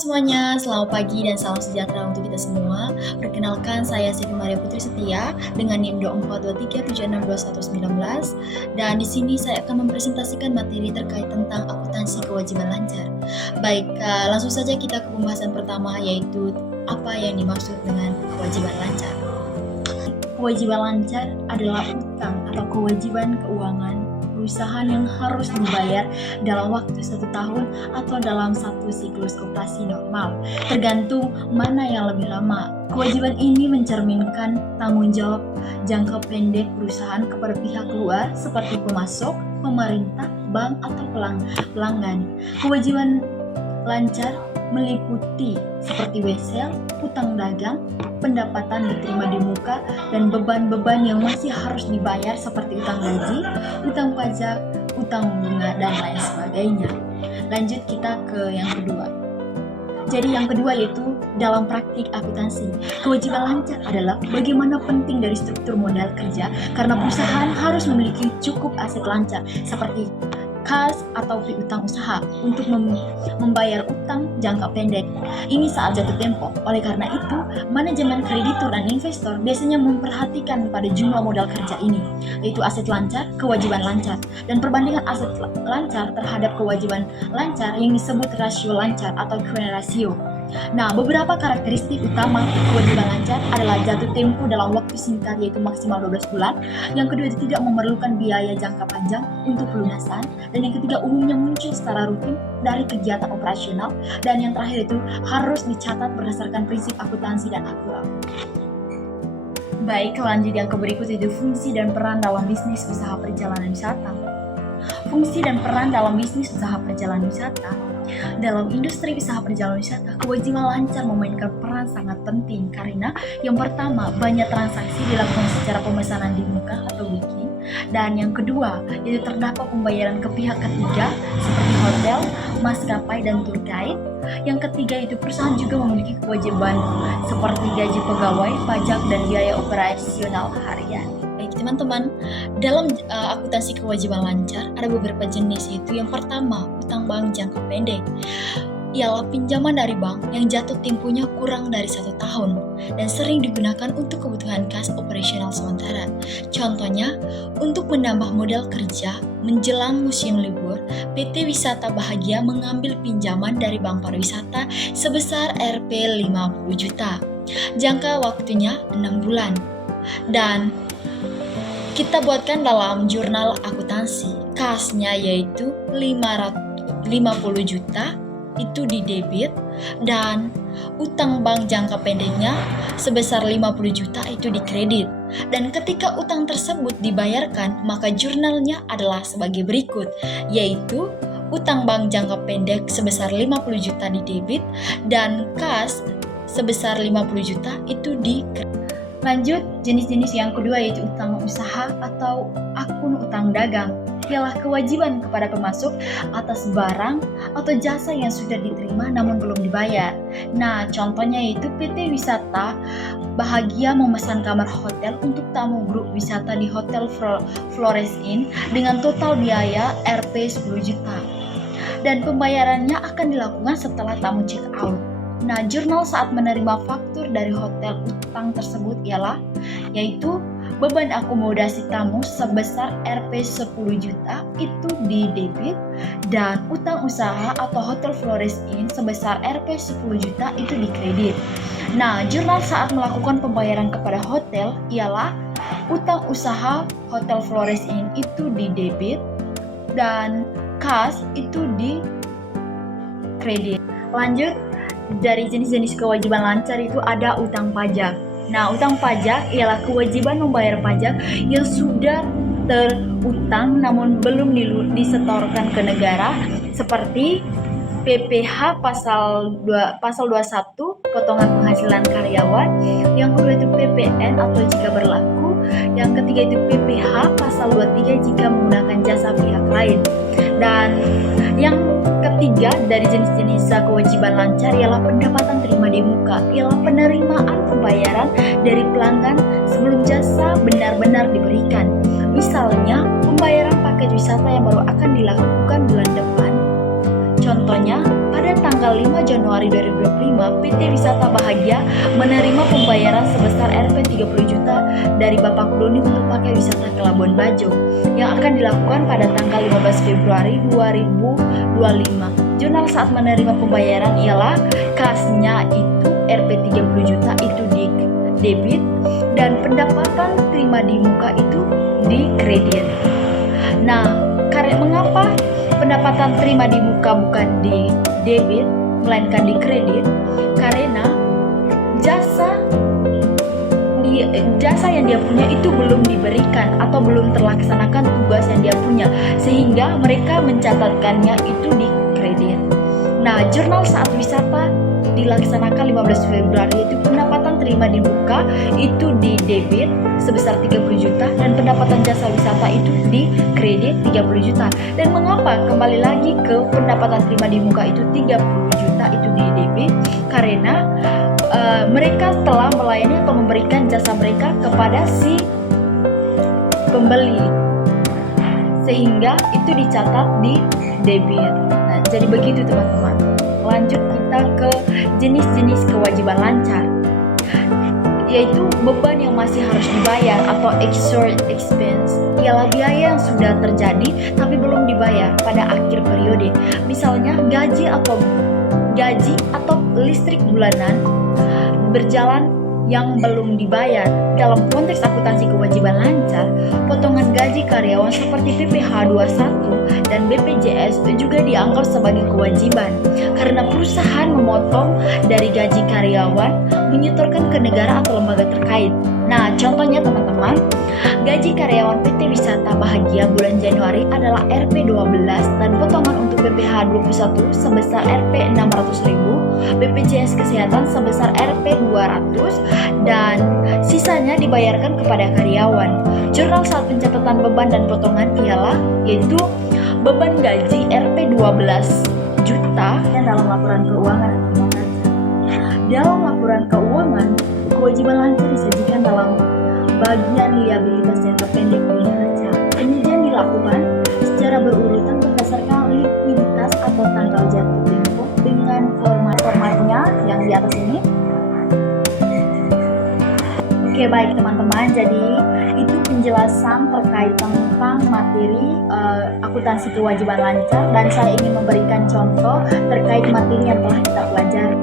semuanya, selamat pagi dan salam sejahtera untuk kita semua. Perkenalkan, saya Siti Maria Putri Setia dengan NIM 2423762119 dan di sini saya akan mempresentasikan materi terkait tentang akuntansi kewajiban lancar. Baik, langsung saja kita ke pembahasan pertama, yaitu apa yang dimaksud dengan kewajiban lancar. Kewajiban lancar adalah utang atau kewajiban keuangan perusahaan yang harus dibayar dalam waktu 1 tahun atau dalam satu siklus operasi normal, tergantung mana yang lebih lama. Kewajiban ini mencerminkan tanggung jawab jangka pendek perusahaan kepada pihak luar seperti pemasok, pemerintah, bank, atau pelanggan. Kewajiban lancar meliputi seperti wesel, utang dagang, pendapatan diterima di muka, dan beban-beban yang masih harus dibayar seperti utang gaji, utang pajak, utang bunga, dan lain sebagainya. Lanjut kita ke yang kedua. Jadi yang kedua yaitu dalam praktik akuntansi. Kewajiban lancar adalah bagaimana penting dari struktur modal kerja karena perusahaan harus memiliki cukup aset lancar seperti kas atau piutang usaha untuk membayar utang jangka pendek. Ini saat jatuh tempo. Oleh karena itu, manajemen kreditur dan investor biasanya memperhatikan pada jumlah modal kerja ini, yaitu aset lancar, kewajiban lancar, dan perbandingan aset lancar terhadap kewajiban lancar yang disebut rasio lancar atau current ratio. Nah, beberapa karakteristik utama kewajiban lancar adalah jatuh tempo dalam waktu singkat yaitu maksimal 12 bulan. Yang kedua, tidak memerlukan biaya jangka panjang untuk pelunasan. Dan yang ketiga, umumnya muncul secara rutin dari kegiatan operasional. Dan yang terakhir itu harus dicatat berdasarkan prinsip akuntansi dan akurat. Baik, lanjut yang berikut itu fungsi dan peran dalam bisnis usaha perjalanan wisata. Fungsi dan peran dalam bisnis usaha perjalanan wisata. Dalam industri usaha perjalanan wisata, kewajiban lancar memainkan peran sangat penting karena yang pertama, banyak transaksi dilakukan secara pemesanan di muka atau booking, dan yang kedua, yaitu terdapat pembayaran ke pihak ketiga seperti hotel, maskapai, dan tour guide. Yang ketiga itu perusahaan juga memiliki kewajiban seperti gaji pegawai, pajak, dan biaya operasional harian. Baik teman-teman, dalam akuntansi kewajiban lancar ada beberapa jenis, yaitu yang pertama, utang bank jangka pendek. Ialah pinjaman dari bank yang jatuh temponya kurang dari 1 tahun dan sering digunakan untuk kebutuhan kas operasional sementara. Contohnya, untuk menambah modal kerja menjelang musim libur, PT Wisata Bahagia mengambil pinjaman dari Bank Pariwisata sebesar Rp 50 juta. Jangka waktunya 6 bulan. Dan kita buatkan dalam jurnal akuntansi. Kasnya yaitu 50 juta itu di debit dan utang bank jangka pendeknya sebesar 50 juta itu di kredit. Dan ketika utang tersebut dibayarkan, maka jurnalnya adalah sebagai berikut, yaitu utang bank jangka pendek sebesar 50 juta di debit dan kas sebesar 50 juta itu di kredit. Lanjut, jenis-jenis yang kedua yaitu utang usaha atau akun utang dagang. Ialah kewajiban kepada pemasok atas barang atau jasa yang sudah diterima namun belum dibayar. Nah, contohnya yaitu PT Wisata Bahagia memesan kamar hotel untuk tamu grup wisata di Hotel Flores Inn dengan total biaya Rp 10 juta. Dan pembayarannya akan dilakukan setelah tamu check out. Nah, jurnal saat menerima faktur dari hotel utang tersebut ialah yaitu beban akomodasi tamu sebesar Rp 10 juta itu di debit dan utang usaha atau Hotel Flores Inn sebesar Rp 10 juta itu di kredit. Nah, jurnal saat melakukan pembayaran kepada hotel ialah utang usaha Hotel Flores Inn itu di debit dan kas itu di kredit. Lanjut, dari jenis-jenis kewajiban lancar itu ada utang pajak. Nah, utang pajak ialah kewajiban membayar pajak yang sudah terutang namun belum disetorkan ke negara seperti PPh pasal 21 potongan penghasilan karyawan, yang kedua itu PPN atau jika berlaku, yang ketiga itu PPh pasal 23 jika menggunakan jasa pihak lain. Dan yang ketiga dari jenis-jenis kewajiban lancar ialah pendapatan terima di muka, ialah penerimaan pembayaran dari pelanggan sebelum jasa benar-benar diberikan. Misalnya, pembayaran paket wisata yang baru akan dilakukan bulan depan. Contohnya, pada tanggal 5 Januari 2025, PT Wisata Bahagia menerima pembayaran sebesar Rp 30 juta dari Bapak Doni untuk pakai wisata ke Labuan Bajo yang akan dilakukan pada tanggal 15 Februari 2025. Jurnal saat menerima pembayaran ialah kasnya itu Rp 30 juta itu di debit dan pendapatan terima di muka itu di kredit. Nah, mengapa pendapatan terima di muka bukan di debit melainkan di kredit? Karena jasa yang dia punya itu belum diberikan atau belum terlaksanakan tugas yang dia punya, sehingga mereka mencatatkannya itu di kredit. Nah, jurnal saat wisata dilaksanakan 15 Februari itu pendapatan terima di muka itu di debit sebesar 30 juta dan pendapatan jasa wisata itu di kredit 30 juta. Dan mengapa kembali lagi ke pendapatan terima di muka itu 30 juta itu di debit? Karena mereka telah melayani atau memberikan jasa mereka kepada si pembeli, sehingga itu dicatat di debit. Nah, jadi begitu teman-teman. Lanjut kita ke jenis-jenis kewajiban lancar, yaitu beban yang masih harus dibayar atau extra expense. Ialah biaya yang sudah terjadi tapi belum dibayar pada akhir periode. Misalnya gaji atau listrik bulanan berjalan yang belum dibayar. Dalam konteks akuntansi kewajiban lancar, potongan gaji karyawan seperti PPh 21 dan BPJS juga dianggap sebagai kewajiban karena perusahaan memotong dari gaji karyawan menyetorkan ke negara atau lembaga terkait. Nah, contohnya teman-teman, gaji karyawan PT Wisata Bahagia bulan Januari adalah Rp12 dan potongan untuk PPh 21 sebesar Rp600.000, BPJS Kesehatan sebesar Rp200 dan sisanya dibayarkan kepada karyawan. Jurnal saat pencatatan beban dan potongan ialah yaitu beban gaji Rp12 juta dalam laporan keuangan. Dalam laporan keuangan, kewajiban lancar disajikan dalam bagian liabilitas yang terpendek di neraca. Penyajian dilakukan secara berurutan berdasarkan likuiditas atau tanggal jatuh tempo dengan formatnya yang di atas ini. Oke, baik teman-teman, jadi itu penjelasan terkait tentang materi akuntansi kewajiban lancar, dan saya ingin memberikan contoh terkait materi yang telah kita pelajari.